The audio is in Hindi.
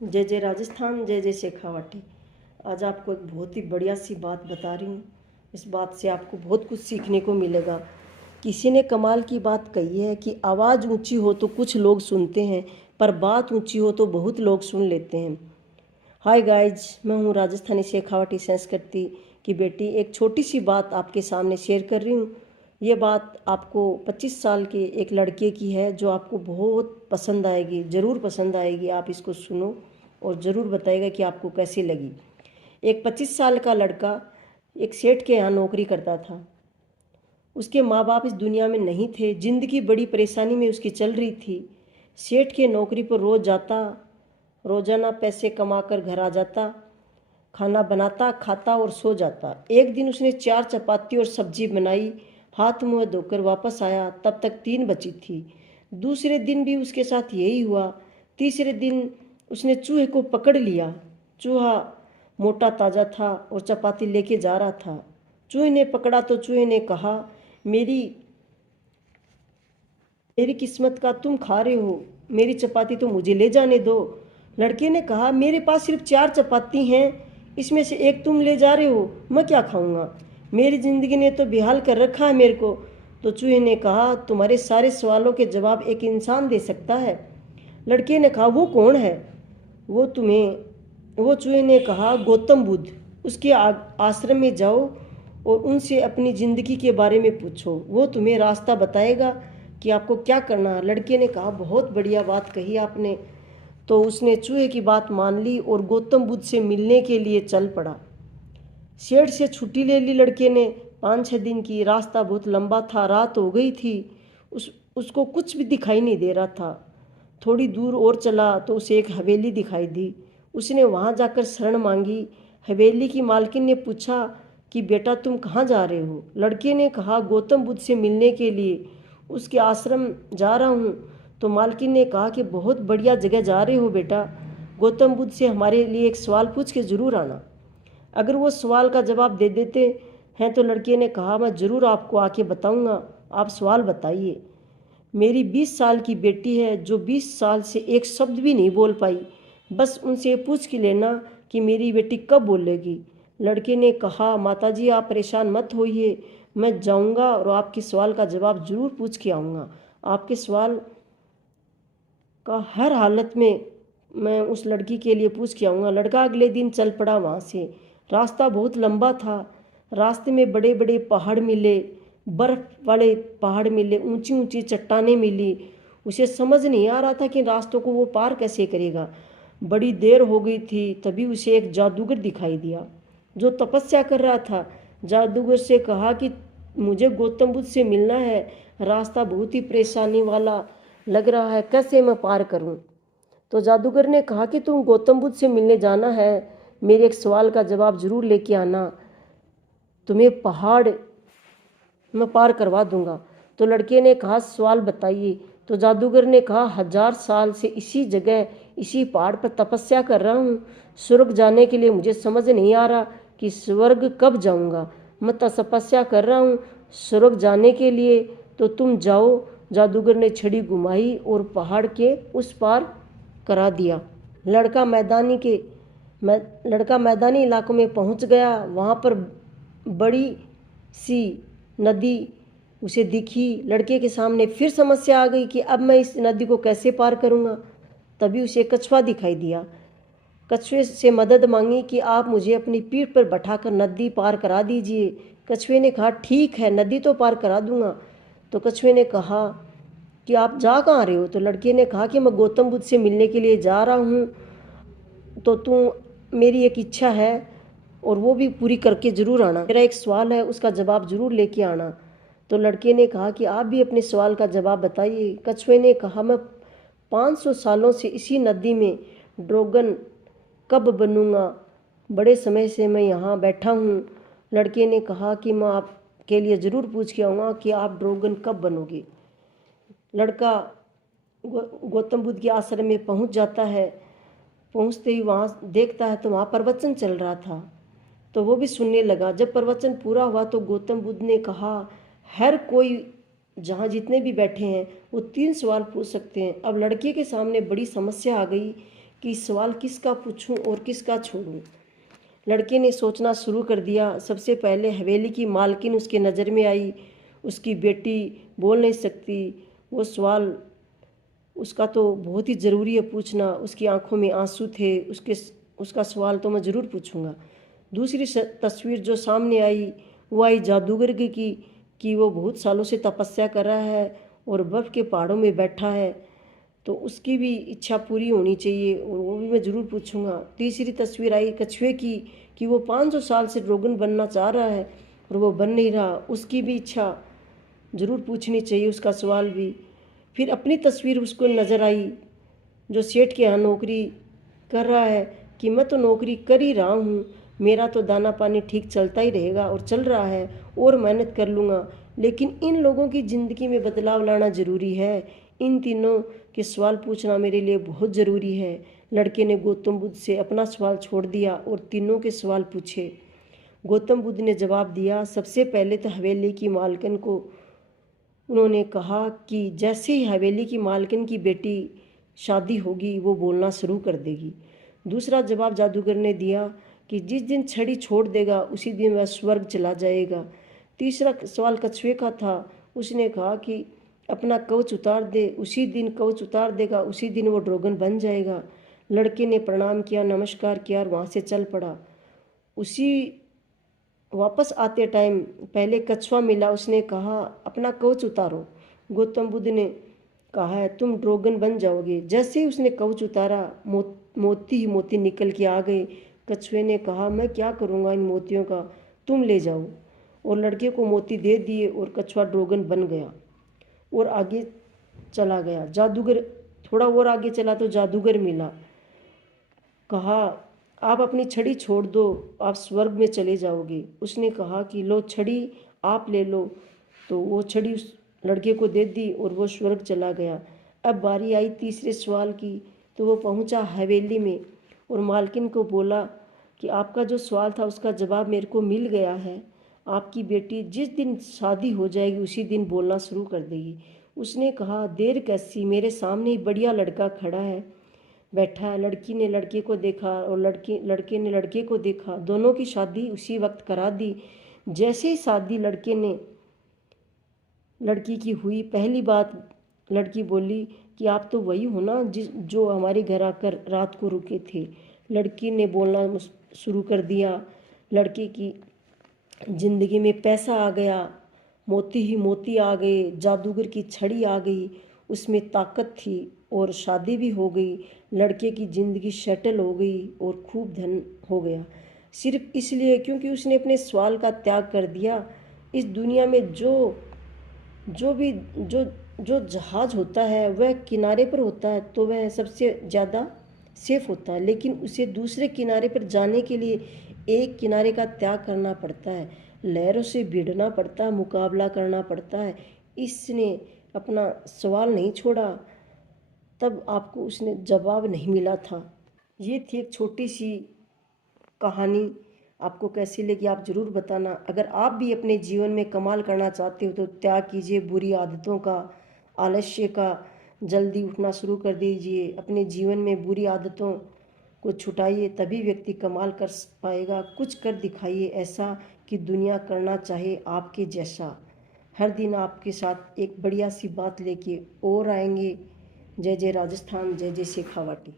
जय जय राजस्थान, जय जय शेखावाटी। आज आपको एक बहुत ही बढ़िया सी बात बता रही हूँ। इस बात से आपको बहुत कुछ सीखने को मिलेगा। किसी ने कमाल की बात कही है कि आवाज़ ऊंची हो तो कुछ लोग सुनते हैं, पर बात ऊंची हो तो बहुत लोग सुन लेते हैं। हाय गाइज, मैं हूँ राजस्थानी शेखावाटी संस्कृति की बेटी। एक छोटी सी बात आपके सामने शेयर कर रही हूँ। ये बात आपको 25 साल के एक लड़के की है जो आपको बहुत पसंद आएगी, ज़रूर पसंद आएगी। आप इसको सुनो और ज़रूर बताइएगा कि आपको कैसी लगी। एक 25 साल का लड़का एक सेठ के यहाँ नौकरी करता था। उसके माँ बाप इस दुनिया में नहीं थे। ज़िंदगी बड़ी परेशानी में उसकी चल रही थी। सेठ के नौकरी पर रोज़ जाता, रोज़ाना पैसे कमा कर घर आ जाता, खाना बनाता, खाता और सो जाता। एक दिन उसने 4 चपाती और सब्जी बनाई, हाथ मुँह धोकर वापस आया, तब तक 3 बची थी। दूसरे दिन भी उसके साथ यही हुआ। तीसरे दिन उसने चूहे को पकड़ लिया। चूहा मोटा ताज़ा था और चपाती लेके जा रहा था। चूहे ने पकड़ा तो चूहे ने कहा, मेरी मेरी किस्मत का तुम खा रहे हो, मेरी चपाती तो मुझे ले जाने दो। लड़के ने कहा, मेरे पास सिर्फ 4 चपाती हैं, इसमें से एक तुम ले जा रहे हो, मैं क्या खाऊंगा? मेरी ज़िंदगी ने तो बेहाल कर रखा है मेरे को। तो चूहे ने कहा, तुम्हारे सारे सवालों के जवाब एक इंसान दे सकता है। लड़के ने कहा, वो कौन है? वो चूहे ने कहा, गौतम बुद्ध। उसके आश्रम में जाओ और उनसे अपनी ज़िंदगी के बारे में पूछो, वो तुम्हें रास्ता बताएगा कि आपको क्या करना है। लड़के ने कहा, बहुत बढ़िया बात कही आपने। तो उसने चूहे की बात मान ली और गौतम बुद्ध से मिलने के लिए चल पड़ा। शेड से छुट्टी ले ली लड़के ने 5-6 दिन की। रास्ता बहुत लंबा था, रात हो गई थी। उसको कुछ भी दिखाई नहीं दे रहा था। थोड़ी दूर और चला तो उसे एक हवेली दिखाई दी। उसने वहाँ जाकर शरण मांगी। हवेली की मालकिन ने पूछा कि बेटा तुम कहाँ जा रहे हो? लड़के ने कहा, गौतम बुद्ध से मिलने के लिए उसके आश्रम जा रहा हूँ। तो मालकिन ने कहा कि बहुत बढ़िया जगह जा रहे हो बेटा, गौतम बुद्ध से हमारे लिए एक सवाल पूछ के ज़रूर आना। अगर वो सवाल का जवाब दे देते हैं तो लड़के ने कहा, मैं ज़रूर आपको आके बताऊंगा, आप सवाल बताइए। मेरी 20 साल की बेटी है जो 20 साल से एक शब्द भी नहीं बोल पाई। बस उनसे पूछ के लेना कि मेरी बेटी कब बोलेगी। लड़के ने कहा, माताजी आप परेशान मत होइए, मैं जाऊंगा और आपके सवाल का जवाब ज़रूर पूछ के आऊँगा। आपके सवाल का हर हालत में मैं उस लड़की के लिए पूछ के आऊँगा। लड़का अगले दिन चल पड़ा वहाँ से। रास्ता बहुत लंबा था। रास्ते में बड़े बड़े पहाड़ मिले, बर्फ़ वाले पहाड़ मिले, ऊंची ऊंची चट्टानें मिली। उसे समझ नहीं आ रहा था कि रास्तों को वो पार कैसे करेगा। बड़ी देर हो गई थी, तभी उसे एक जादूगर दिखाई दिया जो तपस्या कर रहा था। जादूगर से कहा कि मुझे गौतम बुद्ध से मिलना है, रास्ता बहुत ही परेशानी वाला लग रहा है, कैसे मैं पार करूं? तो जादूगर ने कहा कि तुम गौतम बुद्ध से मिलने जाना है, मेरे एक सवाल का जवाब जरूर लेके आना, तुम्हें पहाड़ मैं पार करवा दूंगा। तो लड़के ने कहा, सवाल बताइए। तो जादूगर ने कहा, 1000 साल से इसी जगह इसी पहाड़ पर तपस्या कर रहा हूँ। स्वर्ग जाने के लिए मुझे समझ नहीं आ रहा कि स्वर्ग कब जाऊँगा। मैं तपस्या कर रहा हूँ स्वर्ग जाने के लिए, तो तुम जाओ। जादूगर ने छड़ी घुमाई और पहाड़ के उस पार करा दिया। लड़का मैदानी के लड़का मैदानी इलाकों में पहुंच गया। वहाँ पर बड़ी सी नदी उसे दिखी। लड़के के सामने फिर समस्या आ गई कि अब मैं इस नदी को कैसे पार करूँगा। तभी उसे कछुआ दिखाई दिया। कछुए से मदद मांगी कि आप मुझे अपनी पीठ पर बैठाकर नदी पार करा दीजिए। कछुए ने कहा, ठीक है, नदी तो पार करा दूंगा। तो कछुए ने कहा कि आप जा कहाँ रहे हो? तो लड़के ने कहा कि मैं गौतम बुद्ध से मिलने के लिए जा रहा हूँ, तो तू मेरी एक इच्छा है और वो भी पूरी करके ज़रूर आना। मेरा एक सवाल है, उसका जवाब ज़रूर लेके आना। तो लड़के ने कहा कि आप भी अपने सवाल का जवाब बताइए। कछुए ने कहा, मैं 500 सालों से इसी नदी में ड्रैगन कब बनूंगा, बड़े समय से मैं यहाँ बैठा हूँ। लड़के ने कहा कि मैं आपके लिए ज़रूर पूछ के आऊँगा कि आप ड्रैगन कब बनोगे। लड़का गौतम बुद्ध के आश्रम में पहुँच जाता है। पहुँचते ही वहाँ देखता है तो वहाँ प्रवचन चल रहा था, तो वो भी सुनने लगा। जब प्रवचन पूरा हुआ तो गौतम बुद्ध ने कहा, हर कोई जहाँ जितने भी बैठे हैं वो 3 सवाल पूछ सकते हैं। अब लड़के के सामने बड़ी समस्या आ गई कि सवाल किसका पूछूं और किसका छोड़ूं। लड़के ने सोचना शुरू कर दिया। सबसे पहले हवेली की मालकिन उसके नज़र में आई। उसकी बेटी बोल नहीं सकती। वो सवाल उसका तो बहुत ही ज़रूरी है पूछना। उसकी आंखों में आंसू थे। उसका सवाल तो मैं ज़रूर पूछूंगा। दूसरी तस्वीर जो सामने आई वो आई जादूगर की कि वो बहुत सालों से तपस्या कर रहा है और बर्फ़ के पहाड़ों में बैठा है, तो उसकी भी इच्छा पूरी होनी चाहिए और वो भी मैं ज़रूर पूछूंगा। तीसरी तस्वीर आई कछुए की कि वो 500 साल से ड्रैगन बनना चाह रहा है और वो बन नहीं रहा, उसकी भी इच्छा ज़रूर पूछनी चाहिए, उसका सवाल भी। फिर अपनी तस्वीर उसको नज़र आई जो सेठ के यहाँ नौकरी कर रहा है कि मैं तो नौकरी कर ही रहा हूँ, मेरा तो दाना पानी ठीक चलता ही रहेगा और चल रहा है और मेहनत कर लूँगा, लेकिन इन लोगों की ज़िंदगी में बदलाव लाना ज़रूरी है। इन तीनों के सवाल पूछना मेरे लिए बहुत ज़रूरी है। लड़के ने गौतम बुद्ध से अपना सवाल छोड़ दिया और तीनों के सवाल पूछे। गौतम बुद्ध ने जवाब दिया। सबसे पहले तो हवेली की मालकिन को उन्होंने कहा कि जैसे ही हवेली की मालकिन की बेटी शादी होगी वो बोलना शुरू कर देगी। दूसरा जवाब जादूगर ने दिया कि जिस दिन छड़ी छोड़ देगा उसी दिन वह स्वर्ग चला जाएगा। तीसरा सवाल कछुए का था। उसने कहा कि अपना कवच उतार दे, उसी दिन कवच उतार देगा उसी दिन वो ड्रैगन बन जाएगा। लड़के ने प्रणाम किया, नमस्कार किया और वहाँ से चल पड़ा। उसी वापस आते टाइम पहले कछुआ मिला। उसने कहा अपना कवच उतारो। गौतम बुद्ध ने कहा है तुम ड्रैगन बन जाओगे। जैसे ही उसने कवच उतारा मोती ही मोती निकल के आ गए। कछुए ने कहा मैं क्या करूँगा इन मोतियों का, तुम ले जाओ। और लड़के को मोती दे दिए और कछुआ ड्रैगन बन गया और आगे चला गया। जादूगर थोड़ा और आगे चला तो जादूगर मिला। कहा आप अपनी छड़ी छोड़ दो, आप स्वर्ग में चले जाओगे। उसने कहा कि लो छड़ी आप ले लो, तो वो छड़ी उस लड़के को दे दी और वो स्वर्ग चला गया। अब बारी आई तीसरे सवाल की, तो वो पहुंचा हवेली में और मालकिन को बोला कि आपका जो सवाल था उसका जवाब मेरे को मिल गया है। आपकी बेटी जिस दिन शादी हो जाएगी उसी दिन बोलना शुरू कर देगी। उसने कहा देर कैसी, मेरे सामने ही बढ़िया लड़का खड़ा है, बैठा है। लड़की ने लड़के को देखा और लड़के ने लड़के को देखा। दोनों की शादी उसी वक्त करा दी। जैसे ही शादी लड़के ने लड़की की हुई, पहली बात लड़की बोली कि आप तो वही हो ना जो हमारे घर आकर रात को रुके थे। लड़की ने बोलना शुरू कर दिया। लड़के की ज़िंदगी में पैसा आ गया, मोती ही मोती आ गए, जादूगर की छड़ी आ गई, उसमें ताकत थी और शादी भी हो गई। लड़के की ज़िंदगी सेटल हो गई और खूब धन हो गया, सिर्फ इसलिए क्योंकि उसने अपने सवाल का त्याग कर दिया। इस दुनिया में जो भी जो जो जहाज़ होता है वह किनारे पर होता है तो वह सबसे ज़्यादा सेफ होता है, लेकिन उसे दूसरे किनारे पर जाने के लिए एक किनारे का त्याग करना पड़ता है, लहरों से भिड़ना पड़ता है, मुकाबला करना पड़ता है। इसने अपना सवाल नहीं छोड़ा, तब आपको उसने जवाब नहीं मिला था। ये थी एक छोटी सी कहानी। आपको कैसी लगी आप ज़रूर बताना। अगर आप भी अपने जीवन में कमाल करना चाहते हो तो त्याग कीजिए बुरी आदतों का, आलस्य का, जल्दी उठना शुरू कर दीजिए। अपने जीवन में बुरी आदतों को छुटाइए, तभी व्यक्ति कमाल कर पाएगा। कुछ कर दिखाइए ऐसा कि दुनिया करना चाहे आपके जैसा। हर दिन आपके साथ एक बढ़िया सी बात लेके और आएंगे। जय जय राजस्थान, जय जय शेखावाटी।